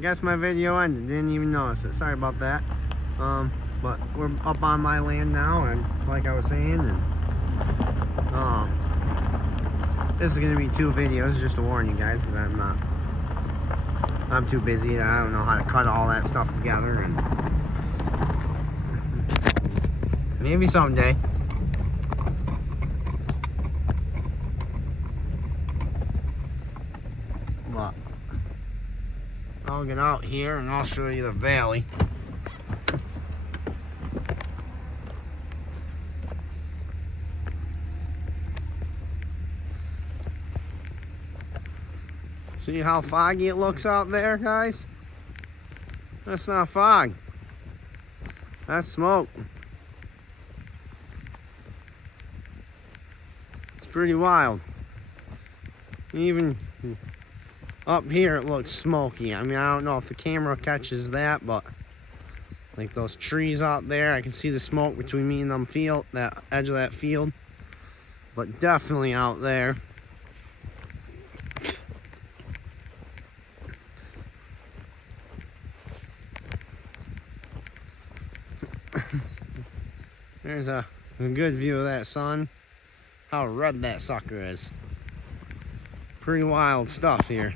guess my video ended. Didn't even notice it. Sorry about that. But we're up on my land now, and like I was saying, and this is gonna be 2 videos just to warn you guys, because I'm too busy. I don't know how to cut all that stuff together, and maybe someday. But I'll get out here and I'll show you the valley. See how foggy it looks out there, guys? That's not fog. That's smoke. It's pretty wild. Even up here it looks smoky. I mean, I don't know if the camera catches that, but like those trees out there, I can see the smoke between me and them field, that edge of that field. But definitely out there. There's a good view of that sun. How red that sucker is. Pretty wild stuff here.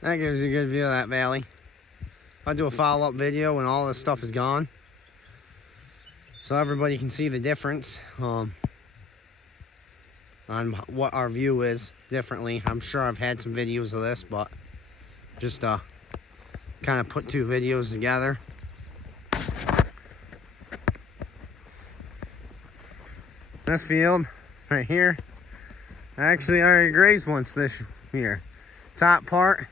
That gives you a good view of that valley. I'll do a follow-up video when all this stuff is gone, so everybody can see the difference on what our view is differently. I'm sure I've had some videos of this, but just kind of put 2 videos together. This field right here, I actually already grazed once this year. Top part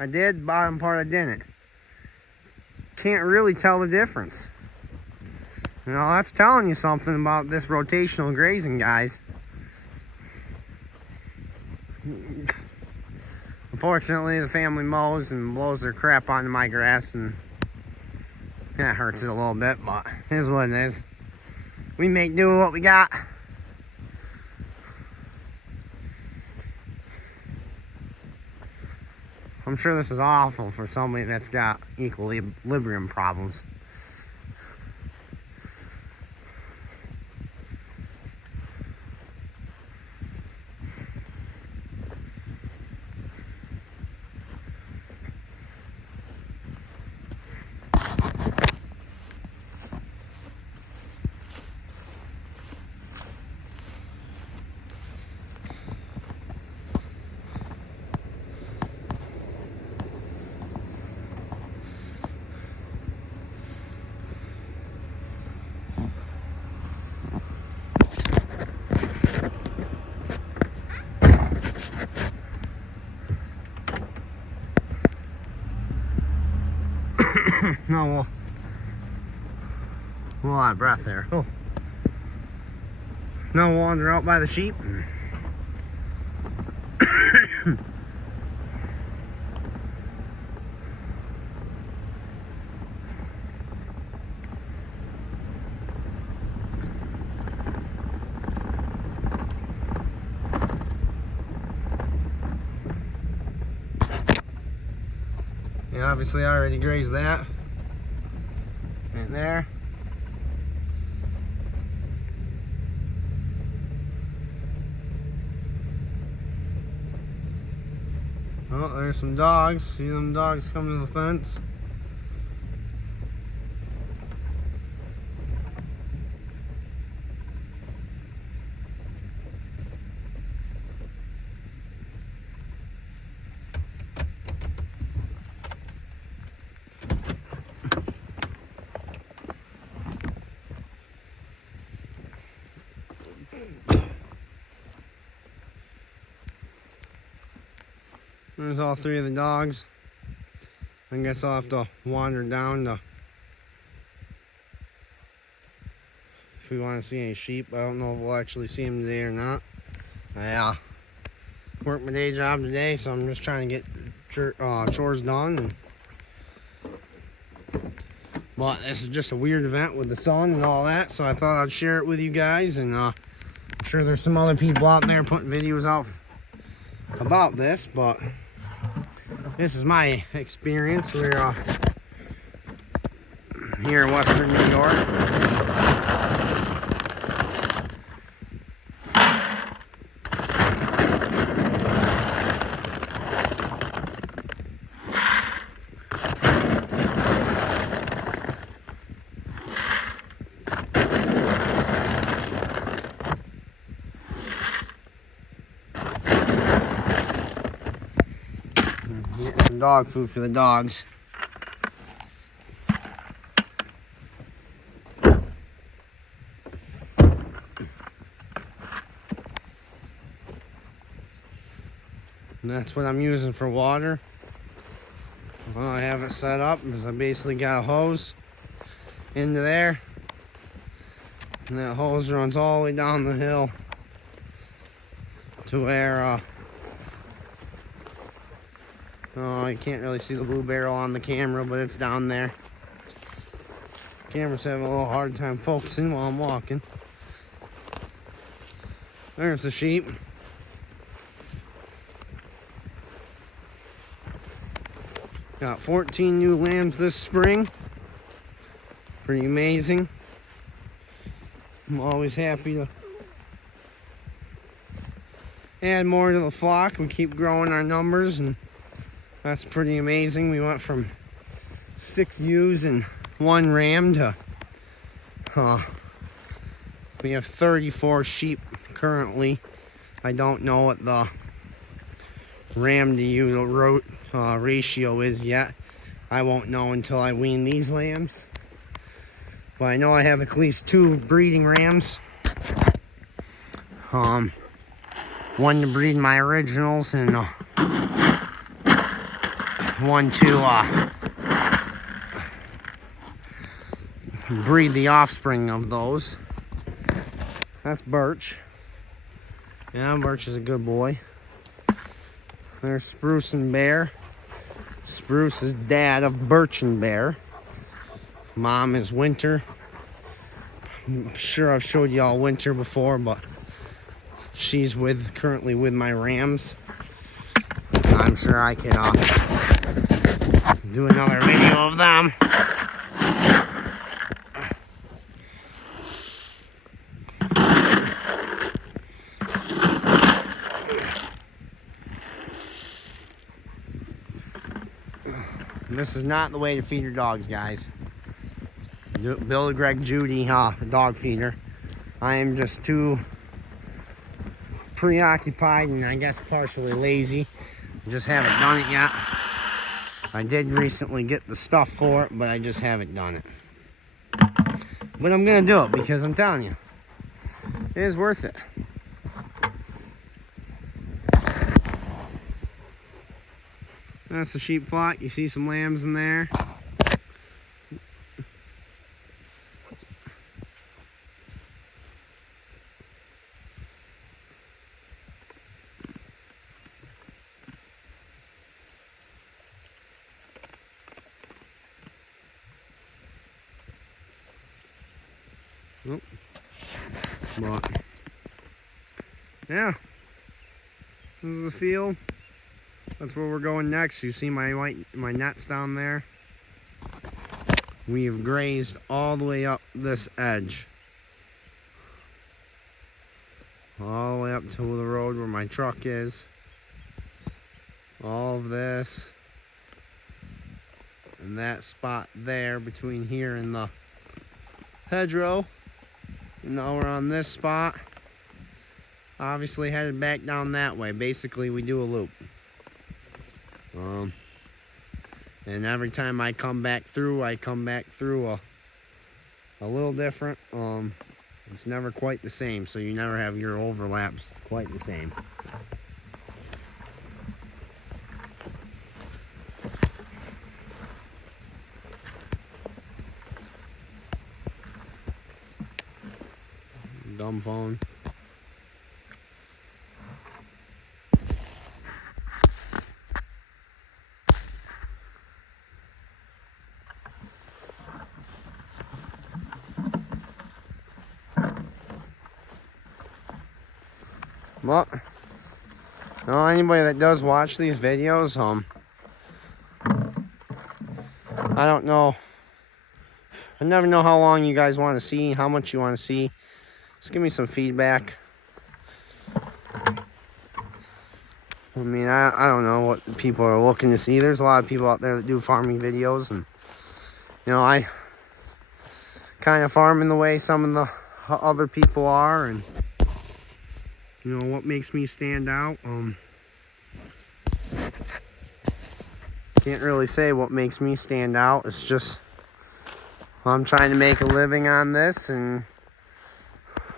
I did, bottom part I didn't. Can't really tell the difference. You know, that's telling you something about this rotational grazing, guys. Unfortunately, the family mows and blows their crap onto my grass, and that hurts it a little bit, but it is what it is. We make do with what we got. I'm sure this is awful for somebody that's got equilibrium problems. No, we'll out of breath there. Oh. No, we'll wander out by the sheep. Yeah, obviously I already grazed that. Right there. Oh, there's some dogs. See them dogs coming to the fence? There's all 3 of the dogs. I guess I'll have to wander down to if we want to see any sheep. I don't know if we'll actually see them today or not. Yeah, worked my day job today, so I'm just trying to get chores done. But this is just a weird event with the sun and all that, so I thought I'd share it with you guys. And I'm sure there's some other people out there putting videos out about this, but this is my experience. We're here in Western New York. Getting some dog food for the dogs. And that's what I'm using for water. Well, I have it set up because I basically got a hose into there. And that hose runs all the way down the hill to where oh, you can't really see the blue barrel on the camera, but it's down there. Camera's having a little hard time focusing while I'm walking. There's the sheep. Got 14 new lambs this spring. Pretty amazing. I'm always happy to add more to the flock. We keep growing our numbers, and that's pretty amazing. We went from 6 ewes and 1 ram to we have 34 sheep currently. I don't know what the ram to ewe ratio is yet. I won't know until I wean these lambs. But I know I have at least 2 breeding rams. One to breed my originals, and one to breed the offspring of those. That's Birch. Yeah, Birch is a good boy. There's Spruce and Bear. Spruce is dad of Birch and Bear. Mom is Winter. I'm sure I've showed y'all Winter before, but she's currently with my rams. I'm sure I can do another video of them. This is not the way to feed your dogs, guys. Bill, Greg, Judy, the dog feeder. I am just too preoccupied and I guess partially lazy. Just haven't done it yet. I did recently get the stuff for it, but I just haven't done it. But I'm gonna do it because I'm telling you, it is worth it. That's the sheep flock. You see some lambs in there. Oh. But yeah, this is the field. That's where we're going next. You see my nets down there? We have grazed all the way up this edge. All the way up to the road where my truck is. All of this. And that spot there between here and the hedgerow. And now we're on this spot. Obviously headed back down that way. Basically we do a loop. And every time I come back through a little different. It's never quite the same, so you never have your overlaps quite the same. Dumb phone. Well, anybody that does watch these videos, I don't know. I never know how long you guys want to see, how much you want to see. Just give me some feedback. I mean, I don't know what people are looking to see. There's a lot of people out there that do farming videos, and you know, I kind of farm in the way some of the other people are, and you know what makes me stand out. Can't really say what makes me stand out. It's just I'm trying to make a living on this, and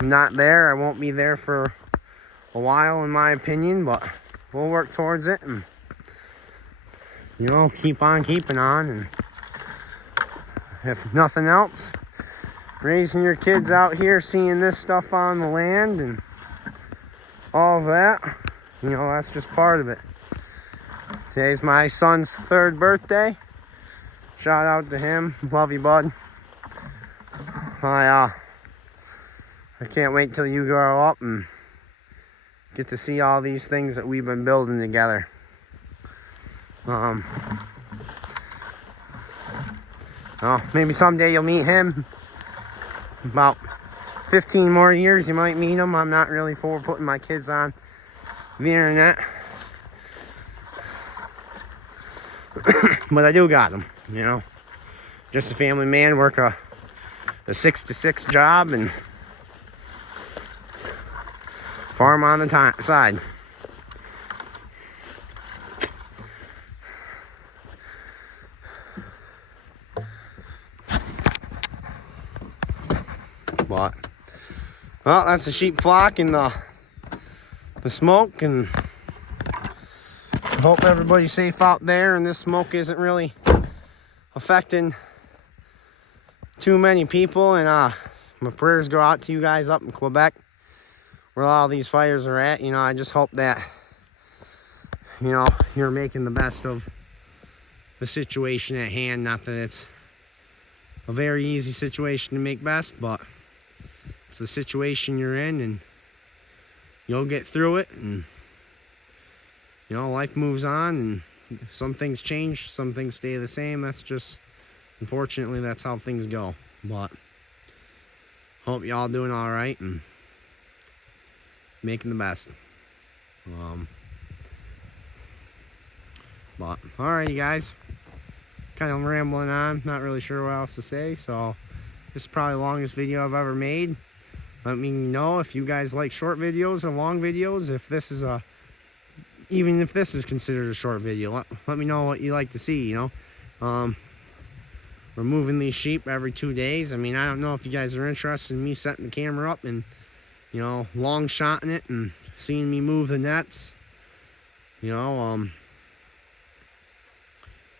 I'm not there. I won't be there for a while, in my opinion, but we'll work towards it, and you know, keep on keeping on. And if nothing else, raising your kids out here, seeing this stuff on the land and all of that, you know, that's just part of it. Today's my son's 3rd birthday. Shout out to him. Love you, bud. I can't wait till you grow up and get to see all these things that we've been building together. Well, maybe someday you'll meet him. About 15 more years, you might meet him. I'm not really for putting my kids on the internet. But I do got them, you know. Just a family man, work a 6 to 6 job and farm on the side. But, well, that's the sheep flock and the smoke, and I hope everybody's safe out there and this smoke isn't really affecting too many people. And my prayers go out to you guys up in Quebec where all these fires are at. You know, I just hope that, you know, you're making the best of the situation at hand. Not that it's a very easy situation to make best, but it's the situation you're in, and you'll get through it. And you know, life moves on, and some things change, some things stay the same. That's just, unfortunately, that's how things go. But hope y'all doing all right and making the best. But all right, you guys, kind of rambling on, not really sure what else to say. So this is probably the longest video I've ever made. Let me know if you guys like short videos and long videos. If this is even if this is considered a short video, let me know what you like to see, you know. We're moving these sheep every 2 days. I mean, I don't know if you guys are interested in me setting the camera up and, you know, long shotting it and seeing me move the nets. You know,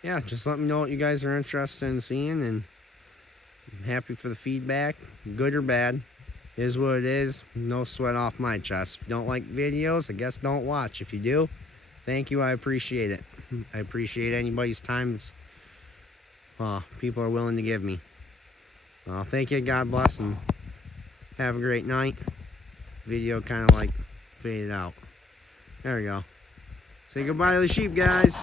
yeah, just let me know what you guys are interested in seeing, and I'm happy for the feedback, good or bad. Is what it is. No sweat off my chest. If you don't like videos, I guess don't watch. If you do, thank you. I appreciate it. I appreciate anybody's time people are willing to give me. Thank you. God bless, and have a great night. Video kind of like faded out. There we go. Say goodbye to the sheep, guys.